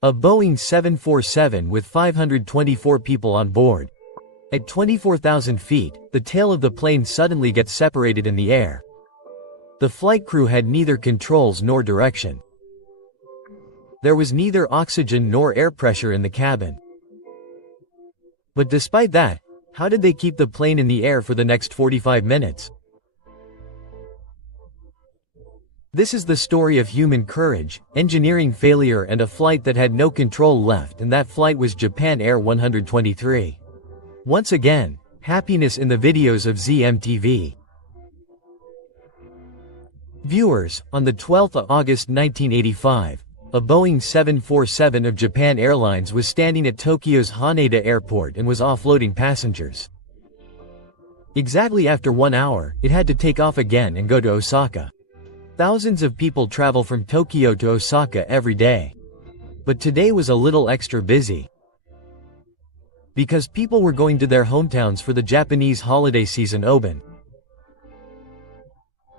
A Boeing 747 with 524 people on board. At 24,000 feet, the tail of the plane suddenly gets separated in the air. The flight crew had neither controls nor direction. There was neither oxygen nor air pressure in the cabin. But despite that, how did they keep the plane in the air for the next 45 minutes? This is the story of human courage, engineering failure, and a flight that had no control left, and that flight was Japan Air 123. Once again, happiness in the videos of ZMTV. Viewers, on the 12th of August 1985, a Boeing 747 of Japan Airlines was standing at Tokyo's Haneda Airport and was offloading passengers. Exactly after 1 hour, it had to take off again and go to Osaka. Thousands of people travel from Tokyo to Osaka every day. But today was a little extra busy. Because people were going to their hometowns for the Japanese holiday season Oben.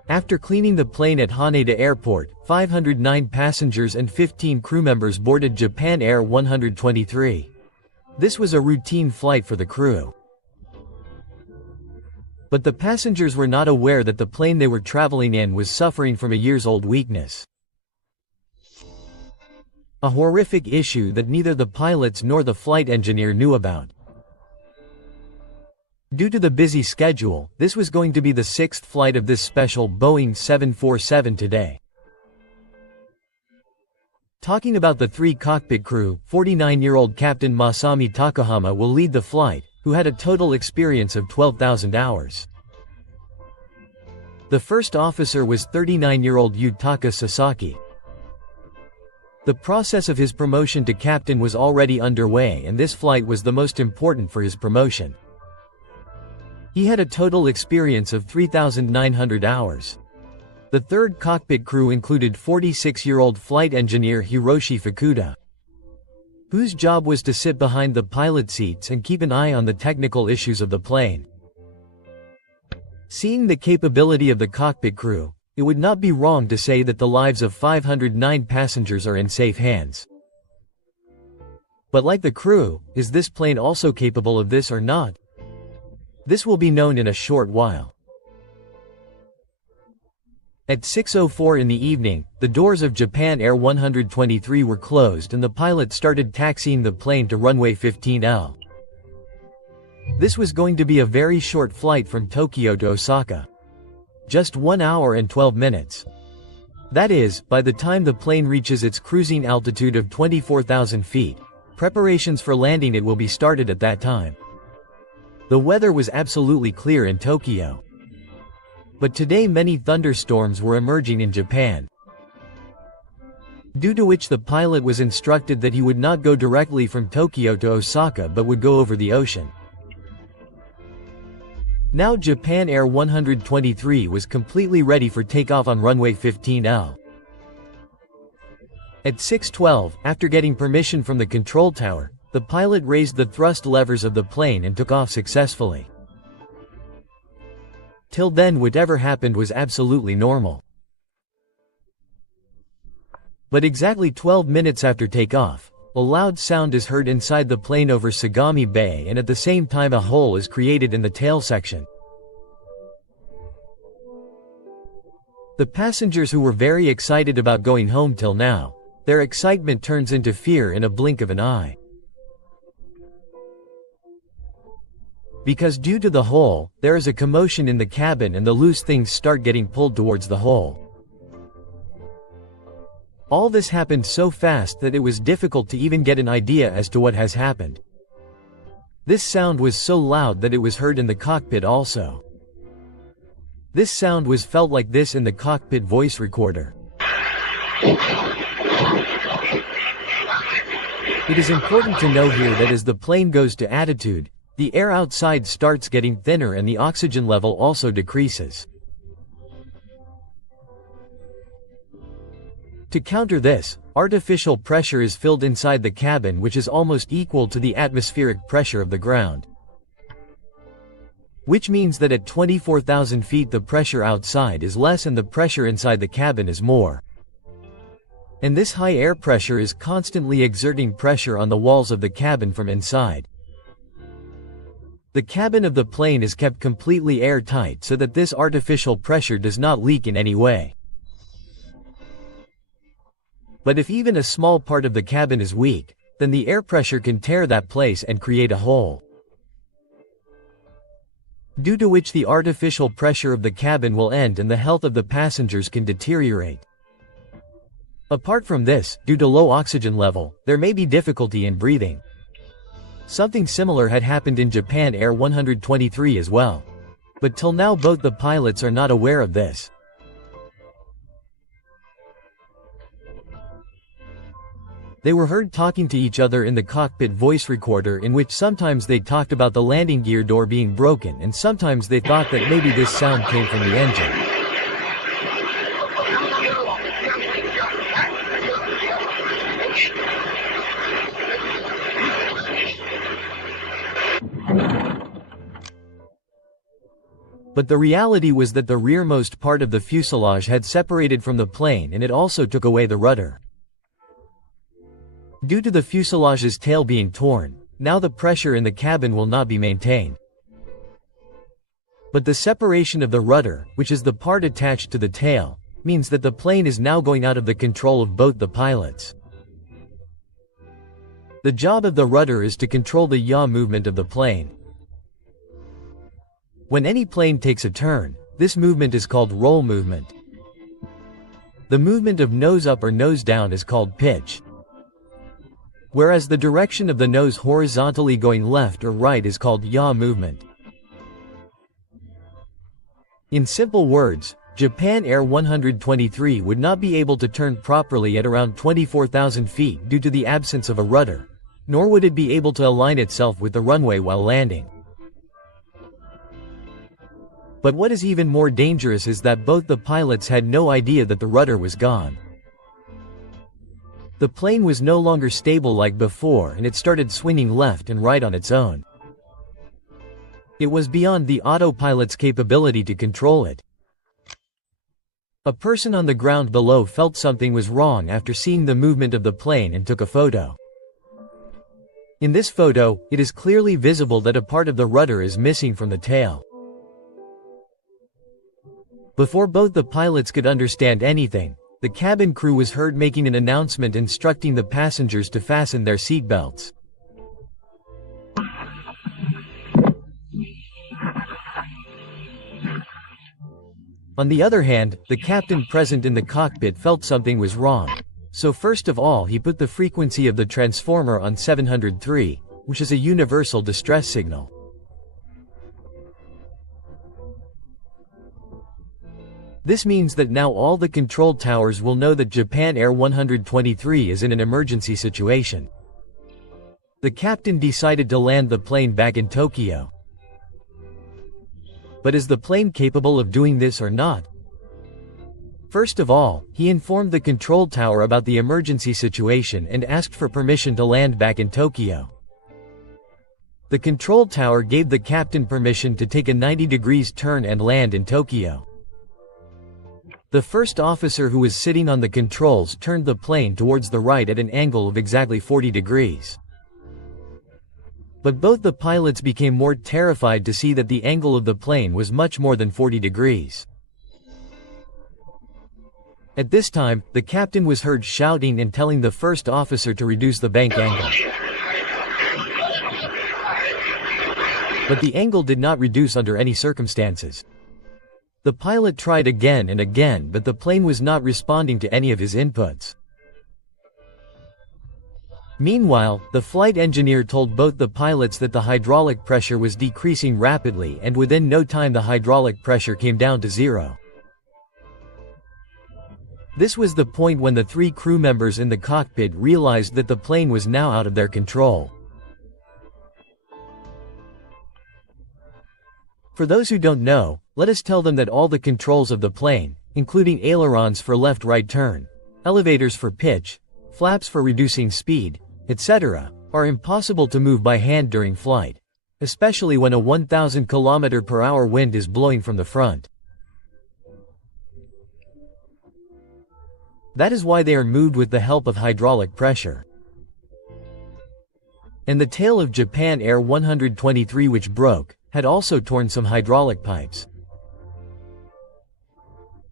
After cleaning the plane at Haneda Airport, 509 passengers and 15 crew members boarded Japan Air 123. This was a routine flight for the crew. But the passengers were not aware that the plane they were traveling in was suffering from a years-old weakness. A horrific issue that neither the pilots nor the flight engineer knew about. Due to the busy schedule, this was going to be the 6th flight of this special Boeing 747 today. Talking about the 3 cockpit crew, 49-year-old Captain Masami Takahama will lead the flight, who had a total experience of 12,000 hours. The first officer was 39-year-old Yutaka Sasaki. The process of his promotion to captain was already underway, and this flight was the most important for his promotion. He had a total experience of 3,900 hours. The third cockpit crew included 46-year-old flight engineer Hiroshi Fukuda, whose job was to sit behind the pilot seats and keep an eye on the technical issues of the plane. Seeing the capability of the cockpit crew, it would not be wrong to say that the lives of 509 passengers are in safe hands. But like the crew, is this plane also capable of this or not? This will be known in a short while. At 6:04 in the evening, the doors of Japan Air 123 were closed and the pilot started taxiing the plane to runway 15L. This was going to be a very short flight from Tokyo to Osaka. Just 1 hour and 12 minutes. That is, by the time the plane reaches its cruising altitude of 24,000 feet, preparations for landing it will be started at that time. The weather was absolutely clear in Tokyo. But today many thunderstorms were emerging in Japan, due to which the pilot was instructed that he would not go directly from Tokyo to Osaka but would go over the ocean. Now Japan Air 123 was completely ready for takeoff on runway 15L. At 6:12, after getting permission from the control tower, the pilot raised the thrust levers of the plane and took off successfully. Till then whatever happened was absolutely normal. But exactly 12 minutes after takeoff, a loud sound is heard inside the plane over Sagami Bay, and at the same time a hole is created in the tail section. The passengers who were very excited about going home till now, their excitement turns into fear in a blink of an eye. Because due to the hole, there is a commotion in the cabin and the loose things start getting pulled towards the hole. All this happened so fast that it was difficult to even get an idea as to what has happened. This sound was so loud that it was heard in the cockpit also. This sound was felt like this in the cockpit voice recorder. It is important to know here that as the plane goes to attitude, the air outside starts getting thinner and the oxygen level also decreases. To counter this, artificial pressure is filled inside the cabin, which is almost equal to the atmospheric pressure of the ground. Which means that at 24,000 feet the pressure outside is less and the pressure inside the cabin is more. And this high air pressure is constantly exerting pressure on the walls of the cabin from inside. The cabin of the plane is kept completely airtight so that this artificial pressure does not leak in any way. But if even a small part of the cabin is weak, then the air pressure can tear that place and create a hole, due to which the artificial pressure of the cabin will end and the health of the passengers can deteriorate. Apart from this, due to low oxygen level, there may be difficulty in breathing. Something similar had happened in Japan Air 123 as well. But till now both the pilots are not aware of this. They were heard talking to each other in the cockpit voice recorder, in which sometimes they talked about the landing gear door being broken and sometimes they thought that maybe this sound came from the engine. But the reality was that the rearmost part of the fuselage had separated from the plane and it also took away the rudder. Due to the fuselage's tail being torn, now the pressure in the cabin will not be maintained. But the separation of the rudder, which is the part attached to the tail, means that the plane is now going out of the control of both the pilots. The job of the rudder is to control the yaw movement of the plane. When any plane takes a turn, this movement is called roll movement. The movement of nose up or nose down is called pitch, whereas the direction of the nose horizontally going left or right is called yaw movement. In simple words, Japan Air 123 would not be able to turn properly at around 24,000 feet due to the absence of a rudder, nor would it be able to align itself with the runway while landing. But what is even more dangerous is that both the pilots had no idea that the rudder was gone. The plane was no longer stable like before and it started swinging left and right on its own. It was beyond the autopilot's capability to control it. A person on the ground below felt something was wrong after seeing the movement of the plane and took a photo. In this photo, it is clearly visible that a part of the rudder is missing from the tail. Before both the pilots could understand anything, the cabin crew was heard making an announcement instructing the passengers to fasten their seatbelts. On the other hand, the captain present in the cockpit felt something was wrong. So first of all he put the frequency of the transformer on 703, which is a universal distress signal. This means that now all the control towers will know that Japan Air 123 is in an emergency situation. The captain decided to land the plane back in Tokyo. But is the plane capable of doing this or not? First of all, he informed the control tower about the emergency situation and asked for permission to land back in Tokyo. The control tower gave the captain permission to take a 90 degrees turn and land in Tokyo. The first officer who was sitting on the controls turned the plane towards the right at an angle of exactly 40 degrees. But both the pilots became more terrified to see that the angle of the plane was much more than 40 degrees. At this time, the captain was heard shouting and telling the first officer to reduce the bank angle. But the angle did not reduce under any circumstances. The pilot tried again and again, but the plane was not responding to any of his inputs. Meanwhile, the flight engineer told both the pilots that the hydraulic pressure was decreasing rapidly and within no time the hydraulic pressure came down to zero. This was the point when the three crew members in the cockpit realized that the plane was now out of their control. For those who don't know, let us tell them that all the controls of the plane, including ailerons for left-right turn, elevators for pitch, flaps for reducing speed, etc., are impossible to move by hand during flight, especially when a 1,000 km/h wind is blowing from the front. That is why they are moved with the help of hydraulic pressure. And the tail of Japan Air 123, which broke, had also torn some hydraulic pipes.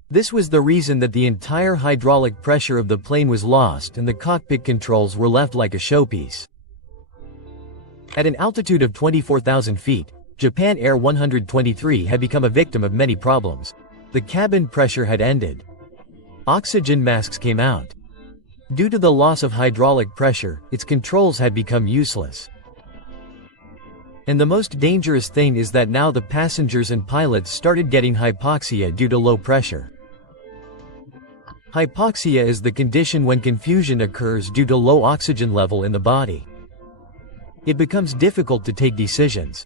This was the reason that the entire hydraulic pressure of the plane was lost and the cockpit controls were left like a showpiece. At an altitude of 24,000 feet, Japan Air 123 had become a victim of many problems. The cabin pressure had ended. Oxygen masks came out. Due to the loss of hydraulic pressure, its controls had become useless. And the most dangerous thing is that now the passengers and pilots started getting hypoxia due to low pressure. Hypoxia is the condition when confusion occurs due to low oxygen level in the body. It becomes difficult to take decisions.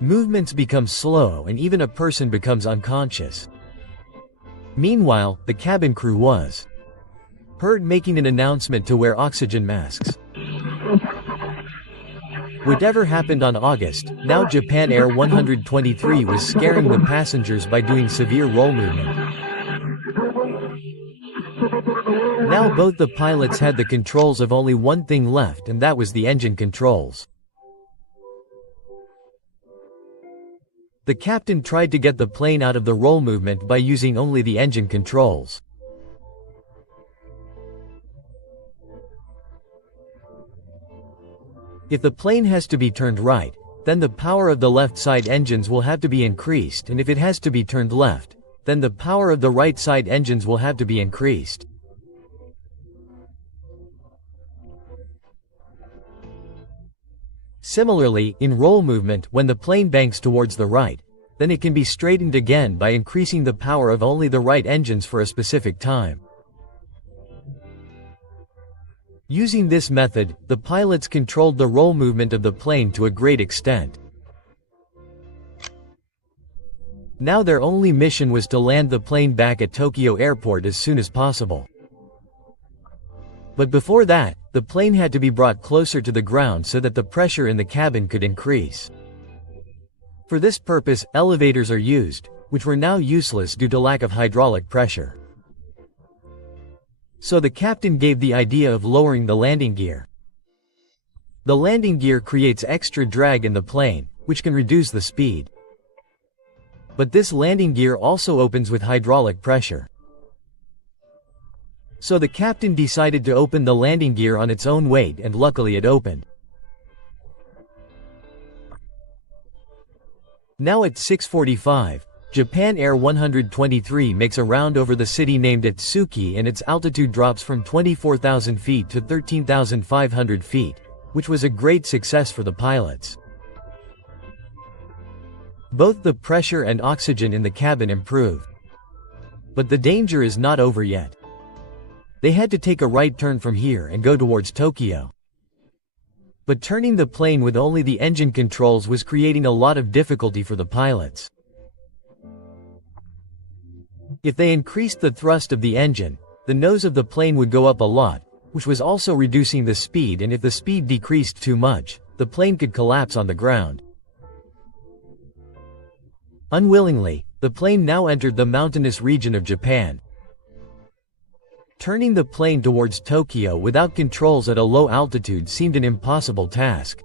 Movements become slow and even a person becomes unconscious. Meanwhile, the cabin crew was heard making an announcement to wear oxygen masks. Whatever happened on August, now Japan Air 123 was scaring the passengers by doing severe roll movement. Now both the pilots had the controls of only one thing left, and that was the engine controls. The captain tried to get the plane out of the roll movement by using only the engine controls. If the plane has to be turned right, then the power of the left side engines will have to be increased, and if it has to be turned left, then the power of the right side engines will have to be increased. Similarly, in roll movement, when the plane banks towards the right, then it can be straightened again by increasing the power of only the right engines for a specific time. Using this method, the pilots controlled the roll movement of the plane to a great extent. Now their only mission was to land the plane back at Tokyo Airport as soon as possible. But before that, the plane had to be brought closer to the ground so that the pressure in the cabin could increase. For this purpose, elevators are used, which were now useless due to lack of hydraulic pressure. So the captain gave the idea of lowering the landing gear. The landing gear creates extra drag in the plane, which can reduce the speed. But this landing gear also opens with hydraulic pressure. So the captain decided to open the landing gear on its own weight, and luckily it opened. Now at 6:45, Japan Air 123 makes a round over the city named Atsuki, and its altitude drops from 24,000 feet to 13,500 feet, which was a great success for the pilots. Both the pressure and oxygen in the cabin improved. But the danger is not over yet. They had to take a right turn from here and go towards Tokyo. But turning the plane with only the engine controls was creating a lot of difficulty for the pilots. If they increased the thrust of the engine, the nose of the plane would go up a lot, which was also reducing the speed, and if the speed decreased too much, the plane could collapse on the ground. Unwillingly, the plane now entered the mountainous region of Japan. Turning the plane towards Tokyo without controls at a low altitude seemed an impossible task.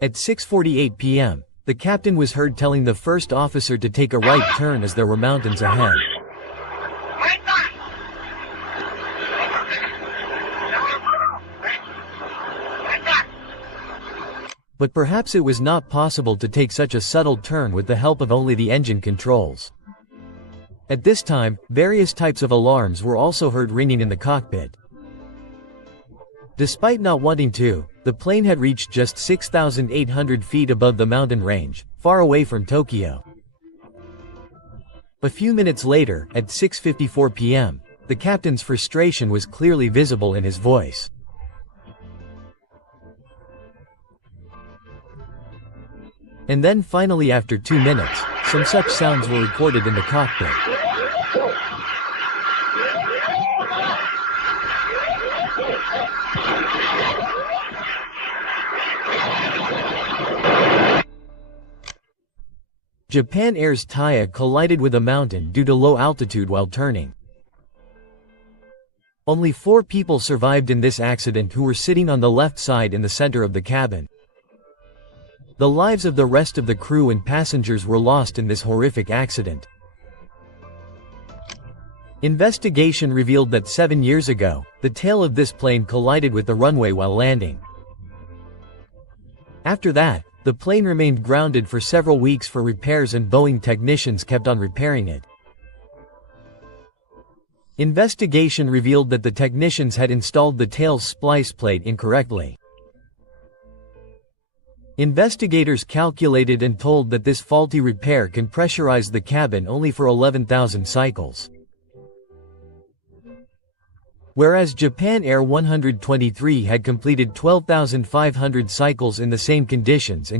At 6:48 p.m., the captain was heard telling the first officer to take a right turn as there were mountains ahead. But perhaps it was not possible to take such a subtle turn with the help of only the engine controls. At this time, various types of alarms were also heard ringing in the cockpit. Despite not wanting to, the plane had reached just 6,800 feet above the mountain range, far away from Tokyo. A few minutes later, at 6:54 p.m., the captain's frustration was clearly visible in his voice. And then finally, after 2 minutes, some such sounds were recorded in the cockpit. Japan Air's Taya collided with a mountain due to low altitude while turning. Only 4 people survived in this accident who were sitting on the left side in the center of the cabin. The lives of the rest of the crew and passengers were lost in this horrific accident. Investigation revealed that 7 years ago, the tail of this plane collided with the runway while landing. After that, the plane remained grounded for several weeks for repairs and Boeing technicians kept on repairing it. Investigation revealed that the technicians had installed the tail's splice plate incorrectly. Investigators calculated and told that this faulty repair can pressurize the cabin only for 11,000 cycles. Whereas Japan Air 123 had completed 12,500 cycles in the same conditions and